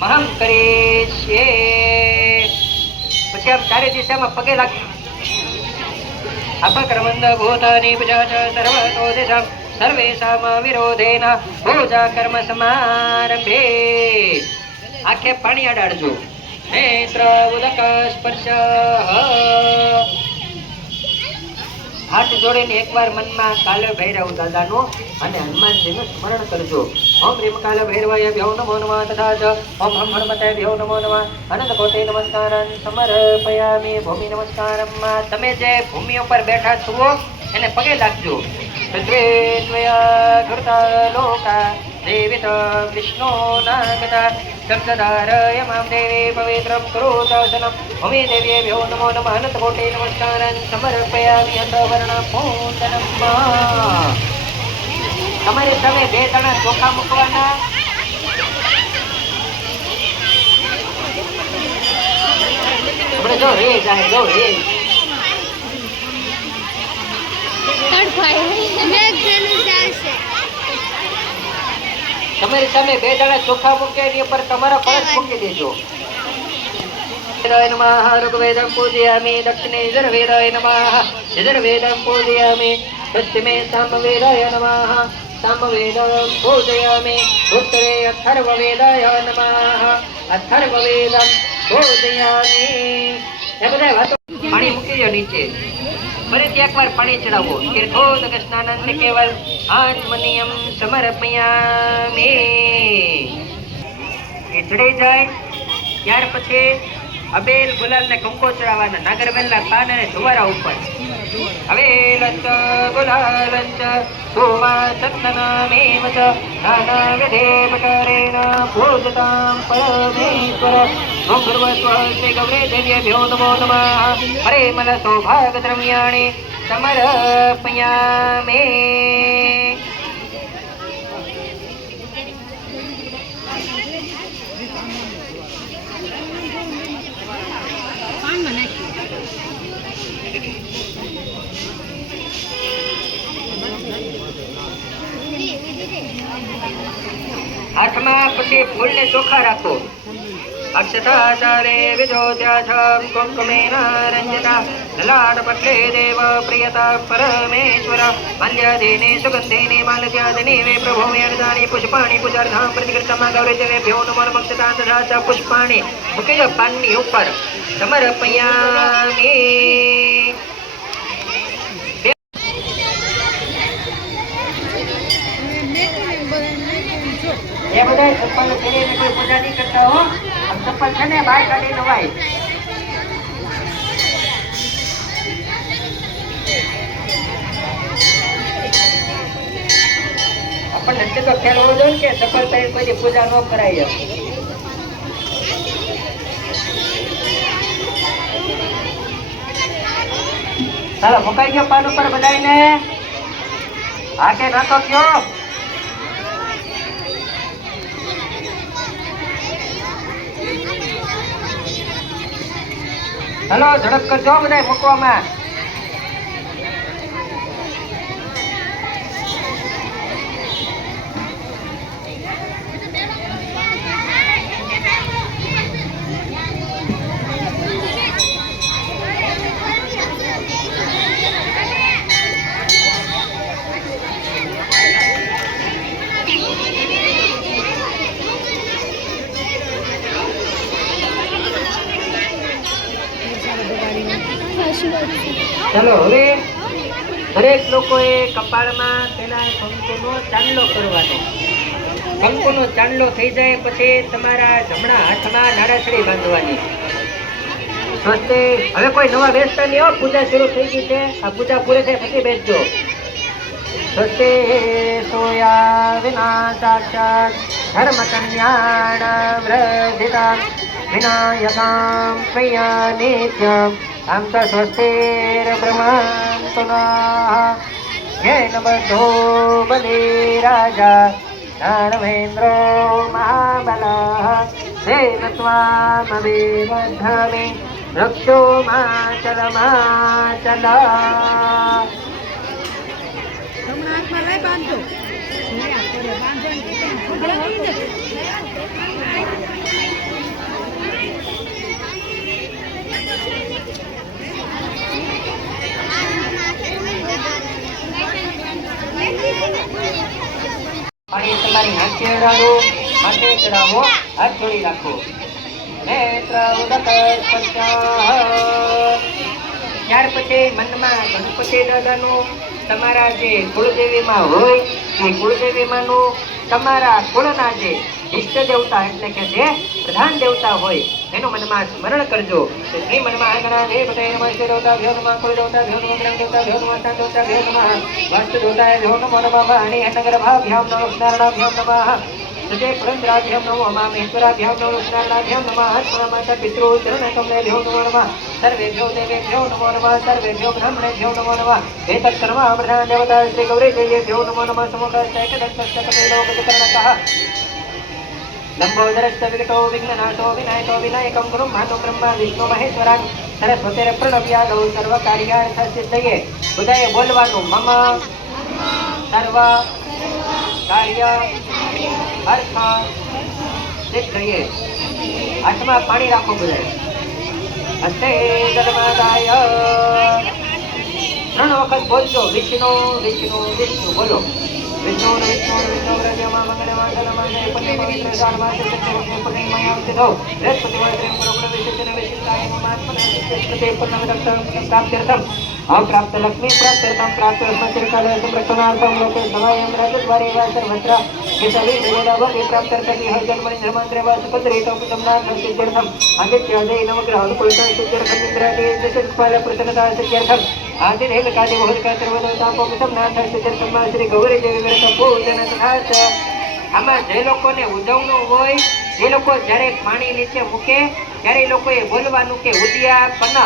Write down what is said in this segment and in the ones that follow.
મહમ કરીશ્યે. પછી આમ ચારે દિશામાં પગે લાગ. અપક્રમંદ ભૂતાની પૂજા સર્વતો દિશામ સર્વેષામ વિરોધેન પૂજા કર્મ સમારંભે. આંખે પાણી અડાડજો. નેત્ર ઉદક સ્પર્શ. હાથ જોડીને એકવાર મનમાં કાલ ભૈરવ દાદાનું અને હનુમાનજીનું સ્મરણ કરજો. ઓમ રીમ કાલ ભૈરવાય ભ્યો નમો નમઃ તથા ચ ઓમ હમ હનુમતે ભ્યો નમો નમઃ અનંત કોટે નમસ્કારં સમર્પયામિ. ભૂમિ નમસ્કારમ. તમે જે ભૂમિ ઉપર બેઠા છો એને પગે લાગજો. ત્વયા ઘૃતા લોકા દેવિત વિષ્ણુ નાગતા શબ્દધારય મામ દેવી પવિત્રમ કરોતાસનમ. ભૂમિ દેવી ભ્યો નમો નમઃ અનંત કોટે નમસ્કારં સમર્પયામિ. અંતઃવર્ણ પૂજનમ. તમારી સામે બે જણા ચોખા મૂકવાના. આપણે જો રે જાય જો રે. તમારી સામે બે જણા ચોખા મૂકે એની ઉપર તમારા ફરજ મૂકી દેજો. નમઃ ઋગ્વેદં પૂજયામિ દક્ષિણે યજુર્વેદાય નમઃ યજુર્વેદં પૂજયામિ પશ્ચિમે સામવેદાય નમઃ સામવેદં પૂજયામિ ઉત્તરે અથર્વવેદાય નમઃ અથર્વવેદં પૂજયામિ. એ બધા વાતો પાણી મૂકી દો નીચે. ફરીથી એકવાર પાણી ચડાવો. તીર્થોદક સ્નાનં કેવલ આત્મનિયમ સમર્પયામિ. એ ચડી જાય ત્યાર પછી અબેલ ગુલાલ ને કંકો ચડાવવાના. નાગરવેલ ના પાન અને ધુવારા ઉપર અબેલંચ ગુલાલંચ સોમા ચંદનામેવ ચ નાના વિધેવકરેણ પૂજતામ પરમેશ્વર. ઓમ ભર્વસ્વ શ્રી ગૌરે દેવ્યેભ્યો નમો નમઃ. હરે મન સૌભાગ દ્રવ્યાણિ સમર્પયામિ. હાથમાં પછી ફૂલ ને ચોખા રાખો. અક્ષતાચારે વિજોત્યાછમ કુંકુમેન રંજતા લલાટ પટલે દેવ પ્રિયતા પરમેશ્વર. માલ્યાદિને સુગંધિને માલત્યાદિને વે પ્રભો યર્દાની પુષ્પાણી પૂજાર્ધામ પ્રતિકૃતમાં ગૌરીજવેભ્યો નમો નમઃ. તથા તથા ચ પુષ્પાણી મૂકી દો પાનની ઉપર. સમર્પયામિ. એ બધા ચપ્પલ પહેરીને કોઈ પૂજા નહીં કરતા હો. ચપ્પલ છે ને બહાર કાઢી નવાય. આપણને તો ખ્યાલ હોવો જોઈએ કે ચપ્પલ પહેરી કોઈ પૂજા ન કરાય. ચાલો મુકાઈ ગયો પાન ઉપર બધાને. આગે નાખો કયો. હલો ઝડપ કરજો બધા મૂકવામાં. ચલો હવે દરેક લોકોએ કપાળમાં તેના કંકુનો ચાંદલો કરવાનો. કંકુનો ચાંદલો થઈ જાય પછી તમારા જમણા હાથમાં નાળાછડી બાંધવાની. સ્વસ્તે. હવે કોઈ નવા બેસતા નહીં હો. પૂજા શરૂ થઈ ગઈ છે. આ પૂજા પૂરી થાય પછી બેસજો. સ્વસ્તે સોયા વિના સાક્ષાત ધર્મ કન્યાણ વૃદ્ધિતા વિનાયકામ પ્રિયા નિત્યમ. આમ તો સ્વસ્તિર બ્રહ્માંતુના યેન બધો બલિ રાજા ધર્મેન્દ્રો મહાબલઃ તેન ત્વામવિવધમે રક્ષો માચલ માચલ. નીચે અડાડો, માથે ચડાવો, હાથ જોડી રાખો. નેત્ર ઉદક સ્પર્શ. ત્યાર પછી મનમાં ગણપતિ દાદાનું તમારા જે કુળદેવીમાં હોય એ કુળદેવીમાંનું તમારા કુળના જે ઇષ્ટ દેવતા એટલે કે જે પ્રધાન દેવતા હોય એનું મનમાં સ્મરણ કરજો. શ્રી મનમાં ગણા દેવતે નમઃ શ્રી દેવતા ભ્યો નમઃ કુળ દેવતા ભ્યો નમઃ ગ્રહ દેવતા ભ્યો નમઃ સ્થાન દેવતા ભ્યો નમઃ વાસ્તુ દેવતાય ભ્યો નમો નમઃ વાણી નગર ભાભ્યામ નમઃ સ્નારણાભ્યો નમઃ સજે પુરંદરાભ્યામ નમો મહામેશ્વરાભ્યામ નમો સ્નારણાભ્યામ નમઃ હસ્મના માતા પિતૃ ચરણકમલેભ્યો નમો નમઃ સર્વેભ્યો દેવેભ્યો નમો નમઃ સર્વેભ્યો બ્રાહ્મણેભ્યો નમો નમઃ એતत् સર્વં પ્રધાન દેવતા શ્રી ગૌરી દેવીભ્યો નમો નમઃ સમુખસ્થ એકદંતસ્થ કપિલોકજકર્ણકઃ લંબોદરસ્થ વિકટો વિઘ્નનાશો વિનાયકો વિનાયકં ગુરું ભાતો બ્રહ્મા વિષ્ણુ મહેશ્વરાન સરસ્વતીર પ્રણવ્યાદૌ સર્વકાર્યાર્થ સિદ્ધયે. બધાએ બોલવાનું મમ સર્વ કાર્ય અર્થ સિદ્ધયે. હાથમાં પાણી રાખો બધાએ. હસ્તે ધર્માદાય. 3 વખત બોલજો વિષ્ણુ વિષ્ણુ વિષ્ણુ બોલો. વિષ્ણુ વિષ્ણુ વિષ્ણુ વ્રજમાં મંગળમાંગલમાંગલે પતિપવિત્ર સારમાસ સત્યવગ્ને પુણ્યમયામ સિદ્ધો બૃહસ્પતિવાદ્રેમ ગુરુગ્રહ વિશિષ્ટન વિશિષ્ટાય મમાત્મન સિદ્ધતે પૂર્ણમિદં પ્રાપ્ત્યર્થમ અપ્રાપ્ત લક્ષ્મી પ્રાપ્ત્યર્થમ પ્રાપ્ત રત્નચિરકાલે સંરક્ષણાર્થમ લોકે સવાયમ રાજદ્વારે વા સર્વત્ર કેશવી દેવદાભવે પ્રાપ્ત્યર્થમ ઇહ જન્મનિ ધર્માંતરે વા સુપદ્રેતો પુતમ્નાથ સિદ્ધ્યર્થમ આદિત્યાદિ નવગ્રહ અનુકૂલતા સિદ્ધ્યર્થમ ઇન્દ્રાદિ દશસ્ફાલ પ્રસન્નતા સિદ્ધ્યર્થમ આદિદેવ કાદિ મોહદકા સર્વદેવતાપો પુતમ્નાથ સિદ્ધ્યર્થમ શ્રી ગૌરી દેવી વ્રત પૂજન તથા. આમાં જે લોકોને ઉજવણું હોય એ લોકો જ્યારે પાણી નીચે મૂકે ત્યારે એ લોકોએ બોલવાનું કે ઉદ્યાપન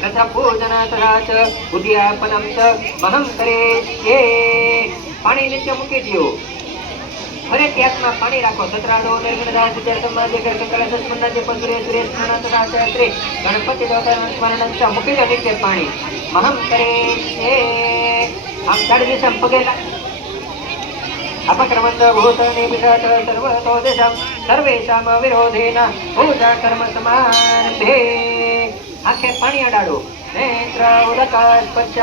પ્રથમ પૂજન તથા ઉદ્યાપનમ મહં કરે. પાણી નીચે મૂકી દો. ફરીથી હાથમાં પાણી રાખો. સતરાડો નિર્ગુણદા સિદ્ધાર્થમાં જે કલા સસ્મના જે પસુરે સુરેશ તથા શ્રી ગણપતિ દેવતાનું સ્મરણ મૂકી દો નીચે પાણી. મહં કરે. આમ ચાડી દિશા પગે અપક્રમંદ ભૂતની વિરાટ સર્વતો દિશામ સર્વેશામ વિરોધેન પૂજા કર્મ સમારંભે. આંખે પાણી અડાડો. નેત્ર ઉદક સ્પર્શ.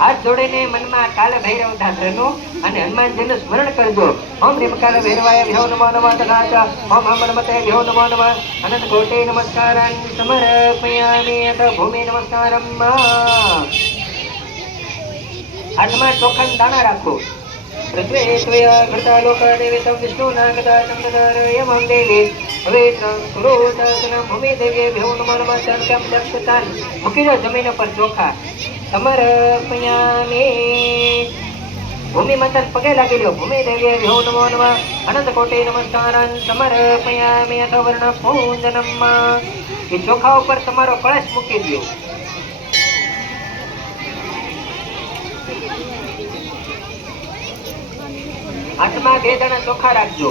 હાથ જોડીને મનમાં કાલ ભૈરવ ધાત્રનું અને હનુમાનજીનું સ્મરણ કરજો. ઓમ રીમ કાલ ભૈરવાય ભ્યો નમો નમઃ તથા ઓમ હનુમતે ભ્યો નમો નમઃ અનંત કોટી નમસ્કારાન સમર્પયામિ. અથ ભૂમિ નમસ્કારમ. હાથમાં ચોખાના દાણા રાખો. પૃથ્વી ત્વય ઘૃતા લોક દેવી વિષ્ણુ નાગતા ચંદ્ર યમં દેવી પવિત્રં કુરુ દર્શનમ ભૂમિ દેવી ભ્યો નમો નમઃ ચંકમ દક્ષતાન. મૂકી દો જમીન પર ચોખા. સમર્પયામિ. ભૂમિ માતા પગે લાગી લો. ભૂમિ દેવી ભ્યો નમો નમઃ અનંત કોટી નમસ્કારાન સમર્પયામિ. અથ વર્ણ પૂજનમ. એ ચોખા ઉપર તમારો કળશ મૂકી દો. હાથમાં 2 દાણા ચોખા રાખજો.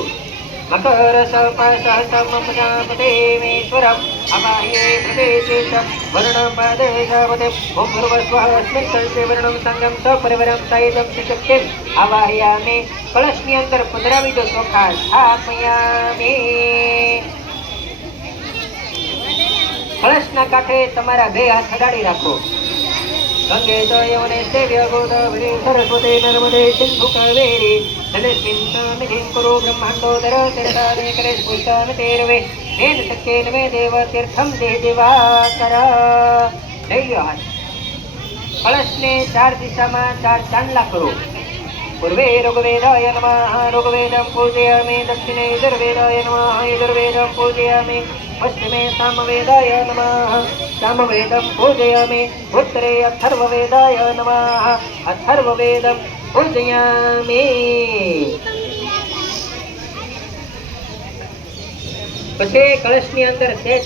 મકર સહસ્રમપજાપતેમેશ્વરમ અબાહ્યે પ્રદેશેષ વર્ણમ પાદેશાવતે ઓમ ભૂર્વસ્વઃ સ્મિત વર્ણમ સંગમ સપરિવરમ સાયદમ શિશક્તિમ આવાહયામિ. કળશની અંદર પધરાવી દો ચોખા. સ્થાપયામિ. કળશના કાંઠે તમારા 2 હાથ અડાડી રાખો. ગંગે યમને સેવ્ય ગોદાવરી સરસ્વતી નર્મદે સિંધુ કાવેરી જલેસ્મિન નિધિં કુરુ બ્રહ્માંડોદર તીર્થાદિ કરે સ્ફુષ્ટાન તેરવે તેન સત્યેન મે દેવ તીર્થમ દે દેવાકર. લઈ લો હાથ. કળશને 4 દિશામાં 4 ચાંદલા કરો. પૂર્વે ઋગ્વેદાય નમઃ ઋગ્વેદં પૂજયામિ. દક્ષિણે યજુર્વેદાય નમઃ યજુર્વેદં પૂજયામિ. પશ્ચિમે સામવેદાય નમઃ સામવેદં પૂજયામિ. ઉત્તરે અથર્વવેદાય નમઃ અથર્વવેદં પૂજયામિ. પછી કળશની અંદર સેજ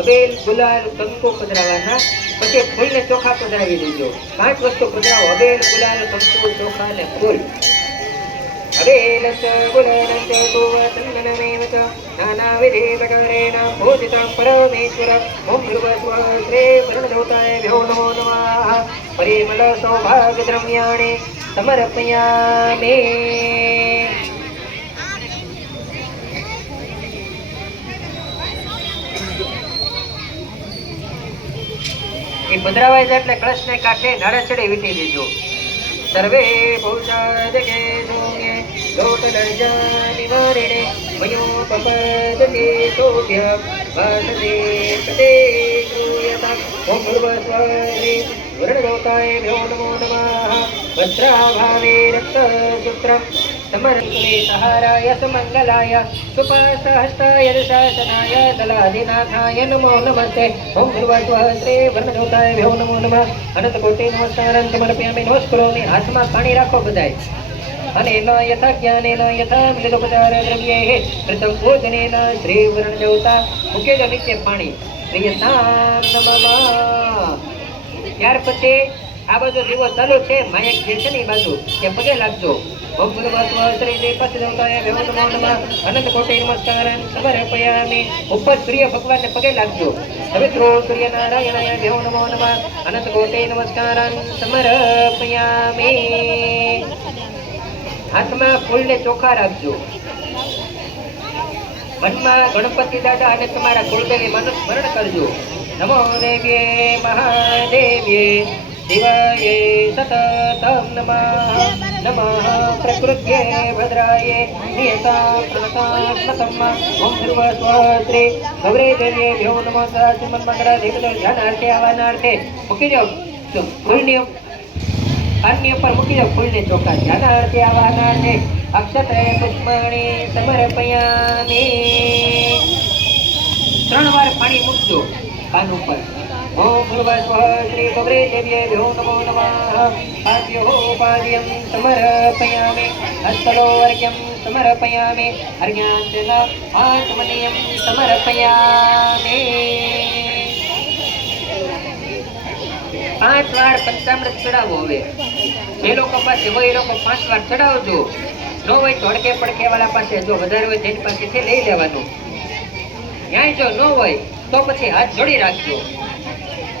અબેલ ગુલાલ કંકુ પધરાવવાના. પછી ફૂલને ચોખા પધરાવી દેજો. 5 વસ્તુ પધરાવો. અબેલ ગુલાલ કંકુ ચોખા અને ફૂલ. અબેલચ ગુલાલચ તુવતન્નમેવ ચ નાનાવિધિ પ્રકારેણ પૂજિतं પરમેશ્વર. ઓમ ભૂર્ભુવઃ શ્રી વર્ણદેવતાય ભ્યો નમો નમઃ પરિમલ સૌભાગ્ય દ્રવ્યાણિ સમર્પયામિ. એ પધરાવાય જાય એટલે કળશને કાંઠે નાળચડી વીટી દેજો. सर्वे भूषादके सौम्ये लोकलज्जानिवारिणे मयोपपदते तोभ्य वासते प्रते श्रूयताम् ॐ भूर्भुवस्वः वरुणलोकाय भ्यो नमो नमः वज्राभावे रक्तसूत्रम् समर्पये सहाराय सुमङ्गलाय सुपसहस्ताय दशासनाय दलाधिनाथाय नमो नमस्ते ॐ भूर्भुवस्वः श्री वरुणलोकाय भ्यो नमो नमः अनंतकोटि नमस्कारं समर्पयामि नमस्करोमि हाथમાં પાણી રાખો બધાય અને ન યથા જ્ઞાનેન યથા મિલિતોપચાર દ્રવ્યૈः પ્રથમ ભોજનેન શ્રી વરુણ દેવતા મૂકે જો નીચે પાણી પ્રિયતામ નમઃ ત્યાર પછી આ બાજુ દીવો ચાલુ છે માયક જે છે ને એ બાજુ કે પગે લાગજો ઓમ ભૂર્ભુવસ્વઃ શ્રી દેવપતિ દેવતાય ભ્યો નમો નમઃ અનંત કોટી નમસ્કારં સમર્પયામિ ઉપર સૂર્ય ભગવાનને પગે લાગજો પવિત્રો સૂર્યનારાયણાય ભ્યો નમો નમઃ અનંત કોટી નમસ્કારં સમર્પયામિ હાથમાં ફૂલને ચોખ્ખા રાખજો મનમાં ગણપતિ દાદા અને તમારા કુળદેવીમાનું સ્મરણ કરજો નમો દેવ્યે મહાદેવ્યે શિવાય સતતમ નમઃ નમઃ પ્રકૃત્યે ભદ્રાય નિયતા પ્રણતાત્મકમ ઓમ ભૂર્ભુવસ્વઃ શ્રી ગૌરી દેવ્યે ભ્યો નમઃ સદાશિવમંગળા દેવતો ધ્યાનાર્થે આવાનાર્થે મૂકી દો ફૂલની અન્ય પર મૂકી દો ફૂલને ચોખા ધ્યાનાર્થે આવાનાર્થે અક્ષતે પુષ્પાણી સમર્પયામિ 3 વાર પાણી મૂકજો કાન ઉપર ઓમ ભૂર્ભુવસ્વઃ શ્રી ગૌરી દેવ્યે ભ્યો નમો નમઃ પાદ્યોપાદ્યં સમર્પયામિ હસ્તલોર્ઘ્યં સમર્પયામિ અર્ઘ્યાંચન આત્મનિયં સમર્પયામિ 5 વાર પંચામૃત ચડાવો હવે જે લોકો પાસે હોય એ લોકો 5 વાર ચડાવજો ન હોય તો હડકે પડકે વાળા પાસે જો વધારે હોય તેની પાસેથી લઈ લેવાનું ન્યાય જો ન હોય તો પછી હાથ જોડી રાખજો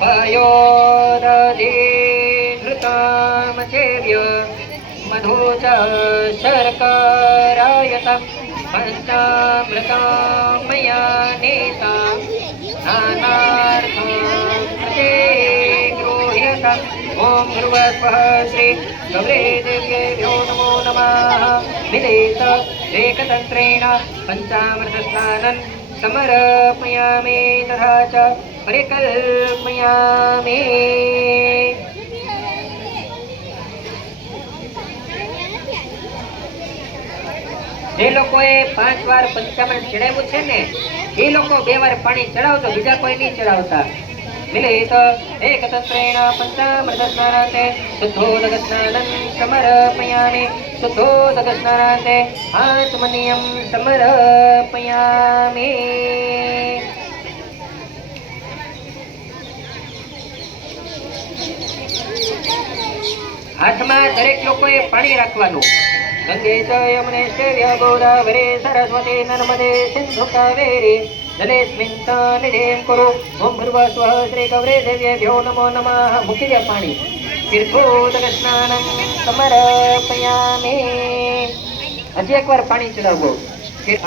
અયોદધીધૃતામચેર્ય મધુચ શર્કરાયતં પંચામૃતાં મયા નેતા સ્નાનાર્થં પ્રતે ગૃહ્યતં ઓમ ભૂર્ભુવસ્વઃ શ્રી ગૌરી દેવ્યે ભ્યો નમો નમઃ મિલિત એકતંત્રેણ પંચામૃત સ્નાનં સમર્પયામિ તથા ચ પરિકલ્પયામિ જે લોકોએ 5 વાર પંચામૃત ચડાવ્યું છે ને એ લોકો 2 વાર પાણી ચડાવજો બીજા કોઈ નહીં ચડાવતા મિલિત એકતંત્રેણ પંચામૃત સ્નાનાતે શુદ્ધોદક સ્નાનં સમર્પયામિ શુદ્ધોદક સ્નાનાતે આત્મનિયં સમર્પયામિ હાથમાં દરેક લોકોએ પાણી રાખવાનું ગંગે ચ યમુને ચૈવ ગોદાવરી સરસ્વતી નર્મદે સિંધુ કાવેરી જલેસ્મિન સન્નિધિં કુરુ ઓમ ભૂર્ભુવસ્વઃ શ્રી ગૌરી દેવ્યે ભ્યો નમો નમઃ મૂકી દે પાણી તીર્થોદક સ્નાનં સમર્પયામિ હજી એકવાર પાણી ચડાવવો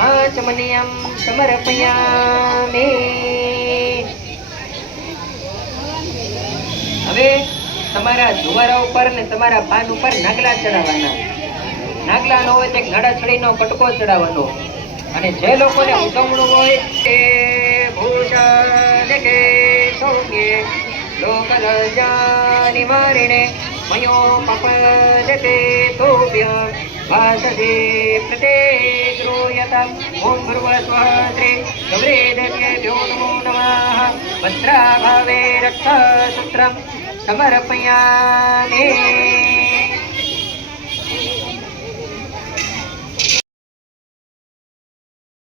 આચમનિયં સમર્પયામિ હવે તમારા જુવારા ઉપર ને તમારા પાન ઉપર નાગલા ચડાવવાના નાગલા નો હોય તો નડાછડીનો કટકો ચડાવવાનો અને જે લોકોને ઉજવણું હોય તે ભૂષાદકે સૌમ્યે લોકલજ્જાનિવારિણે મયોપપદતે તોભ્ય વાસતે પ્રતે શ્રૂયતાम् ઓમ ભૂર્ભુવસ્વઃ શ્રી ગૌરી દેવ્યે ભ્યો નમો નમઃ વસ્ત્રાભાવે રક્ષસૂત્રં સમર્પયામિ